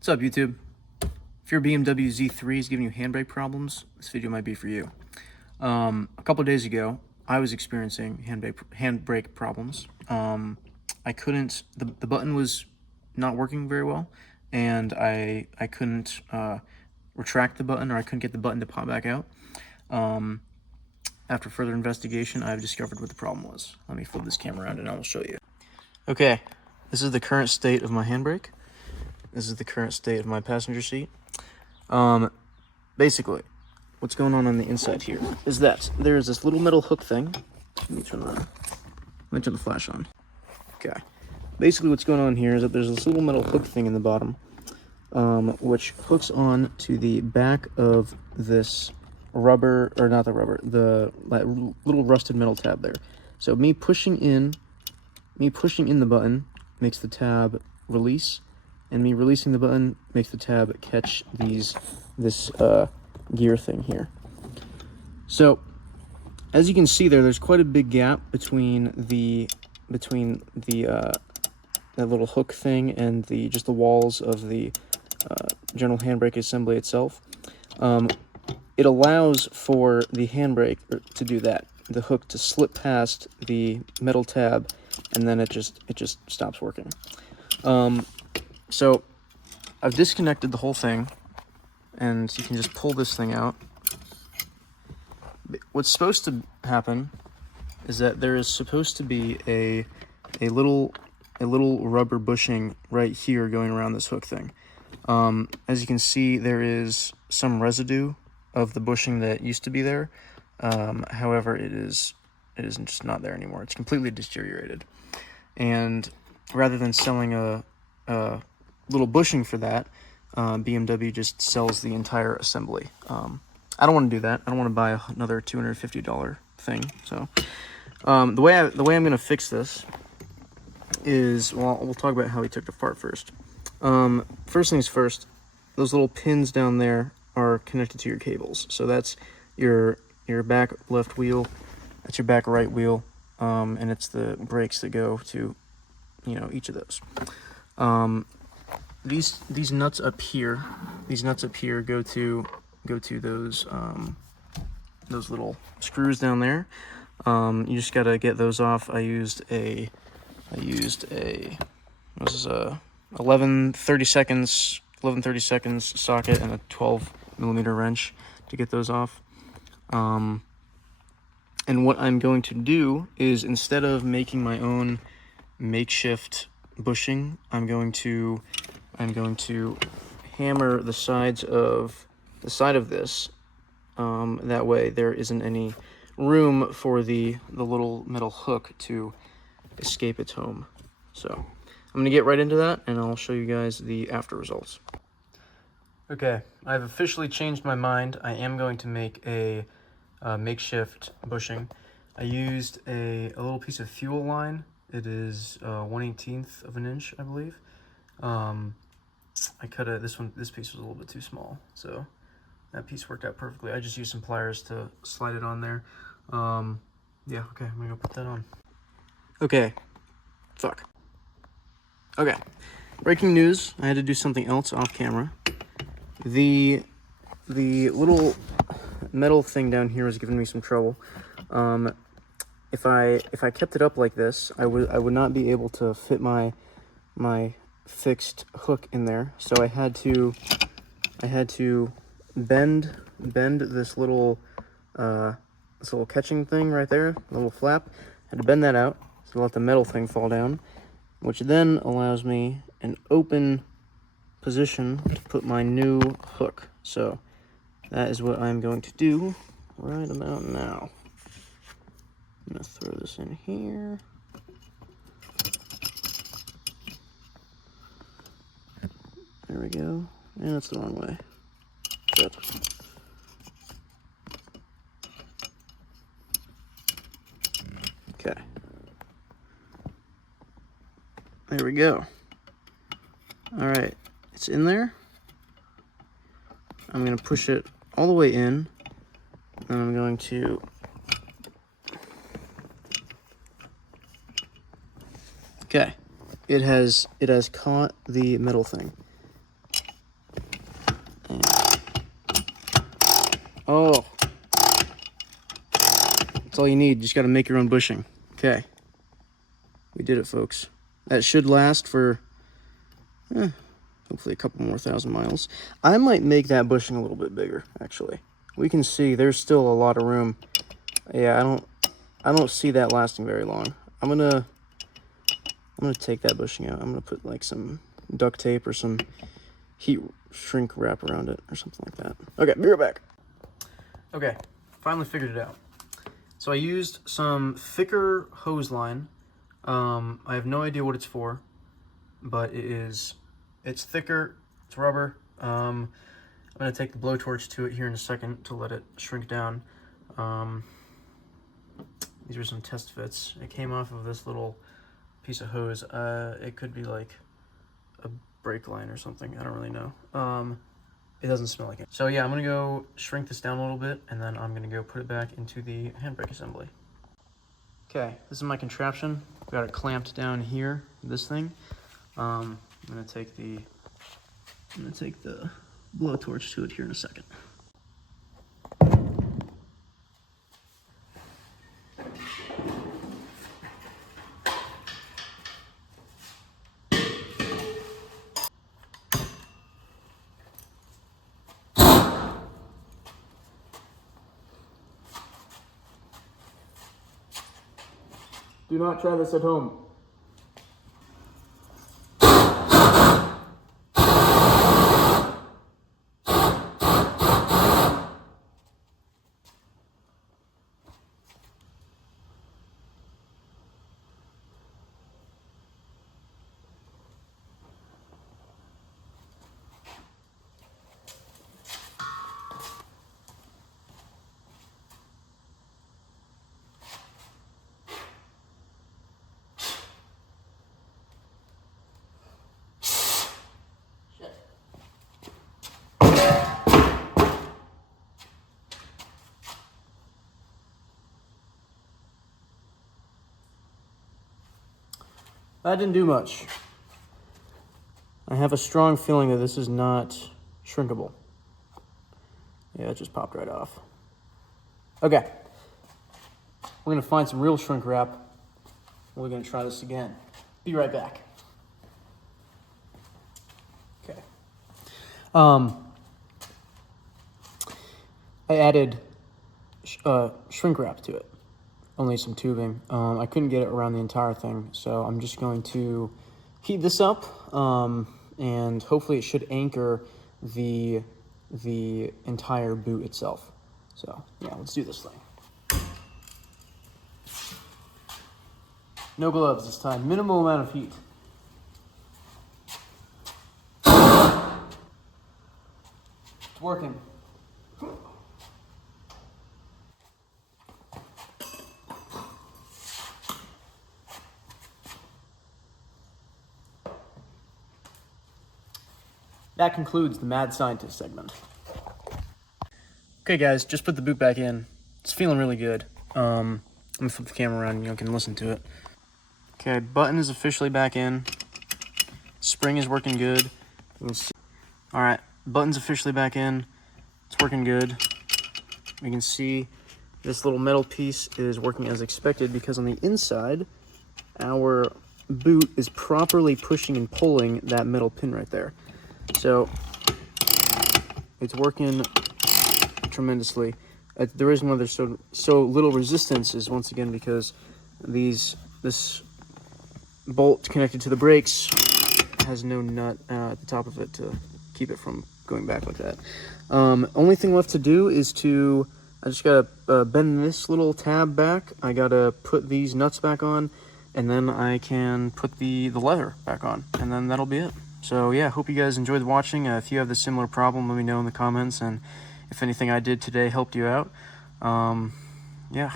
What's up, YouTube? If your BMW Z3 is giving you handbrake problems, this video might be for you. A couple days ago, I was experiencing handbrake problems. I couldn't, the button was not working very well, and I couldn't retract the button, or I couldn't get the button to pop back out. After further investigation, I've discovered what the problem was. Let me flip this camera around and I will show you. Okay, this is the current state of my handbrake. This is the current state of my passenger seat. Basically, what's going on the inside here is that there's this little metal hook thing. Let me turn the flash on. Okay. Basically, what's going on here is that there's this little metal hook thing in the bottom, which hooks on to the back of this rubber, or not the rubber, the little rusted metal tab there. So me pushing in the button makes the tab release, and me releasing the button makes the tab catch this gear thing here. So as you can see there's quite a big gap between that little hook thing and just the walls of the general handbrake assembly itself. It allows for the handbrake to do that, the hook to slip past the metal tab, and then it just stops working. So I've disconnected the whole thing, and you can just pull this thing out. What's supposed to happen is that there is supposed to be a little rubber bushing right here going around this hook thing. As you can see, there is some residue of the bushing that used to be there. However, it isn't just not there anymore. It's completely deteriorated. And rather than selling a little bushing for that, BMW just sells the entire assembly. I don't want to do that. I don't want to buy another $250 thing. So the way I'm going to fix this is, well, we'll talk about how we took it apart first. First things first, those little pins down there are connected to your cables. So that's your back left wheel, that's your back right wheel, and it's the brakes that go to, each of those. These nuts up here, go to those little screws down there. You just gotta get those off. I used a 11 30 seconds socket and a 12mm wrench to get those off. And what I'm going to do is, instead of making my own makeshift bushing, I'm going to hammer the side of this. That way there isn't any room for the little metal hook to escape its home. So I'm going to get right into that, and I'll show you guys the after results. Okay, I've officially changed my mind. I am going to make a makeshift bushing. I used a little piece of fuel line. It is 1/18 of an inch, I believe. I cut it. This piece was a little bit too small, so that piece worked out perfectly. I just used some pliers to slide it on there. Yeah, okay, I'm gonna go put that on. Okay, fuck. Okay, breaking news. I had to do something else off camera. The little metal thing down here was giving me some trouble. If I kept it up like this, I would not be able to fit my fixed hook in there. So I had to bend this little catching thing right there, little flap. I had to bend that out to let the metal thing fall down, which then allows me an open position to put my new hook. So that is what I'm going to do right about now. I'm gonna throw this in here. There we go. And that's the wrong way. Good. Okay. There we go. All right, it's in there. I'm gonna push it all the way in, and I'm going to okay. It has caught the metal thing. And... oh. That's all you need. You just got to make your own bushing. Okay. We did it, folks. That should last for, hopefully a couple more 1,000 miles. I might make that bushing a little bit bigger, actually. We can see there's still a lot of room. Yeah, I don't see that lasting very long. I'm gonna take that bushing out. I'm gonna put like some duct tape or some heat shrink wrap around it or something like that. Okay, be right back. Okay, finally figured it out. So I used some thicker hose line. I have no idea what it's for, but it's thicker, it's rubber. I'm gonna take the blowtorch to it here in a second to let it shrink down. These are some test fits. It came off of this little piece of hose. It could be like a brake line or something, I don't really know. It doesn't smell like it. So yeah, I'm gonna go shrink this down a little bit, and then I'm gonna go put it back into the handbrake assembly. Okay, this is my contraption. Got it clamped down here, this thing. I'm gonna take the blowtorch to it here in a second. Do not try this at home. That didn't do much. I have a strong feeling that this is not shrinkable. Yeah, it just popped right off. Okay. We're gonna find some real shrink wrap. We're gonna try this again. Be right back. Okay. I added shrink wrap to it. Only some tubing. I couldn't get it around the entire thing, so I'm just going to heat this up, and hopefully it should anchor the entire boot itself. So yeah, let's do this thing. No gloves this time. Minimal amount of heat. It's working. That concludes the Mad Scientist segment. Okay guys, just put the boot back in. It's feeling really good. Let me flip the camera around and you can listen to it. Okay, button is officially back in. Spring is working good. Alright, button's officially back in. It's working good. We can see this little metal piece is working as expected because on the inside, our boot is properly pushing and pulling that metal pin right there. So it's working tremendously. The reason why there's so little resistance is once again because this bolt connected to the brakes has no nut at the top of it to keep it from going back like that. Only thing left to do is I just gotta bend this little tab back. I gotta put these nuts back on, and then I can put the leather back on, and then that'll be it. So yeah, hope you guys enjoyed watching. If you have this similar problem, let me know in the comments, and if anything I did today helped you out. Yeah,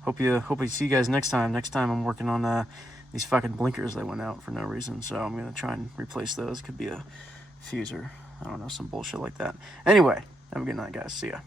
hope we see you guys next time. Next time I'm working on these fucking blinkers that went out for no reason, so I'm gonna try and replace those. Could be a fuse or I don't know, some bullshit like that. Anyway, have a good night, guys. See ya.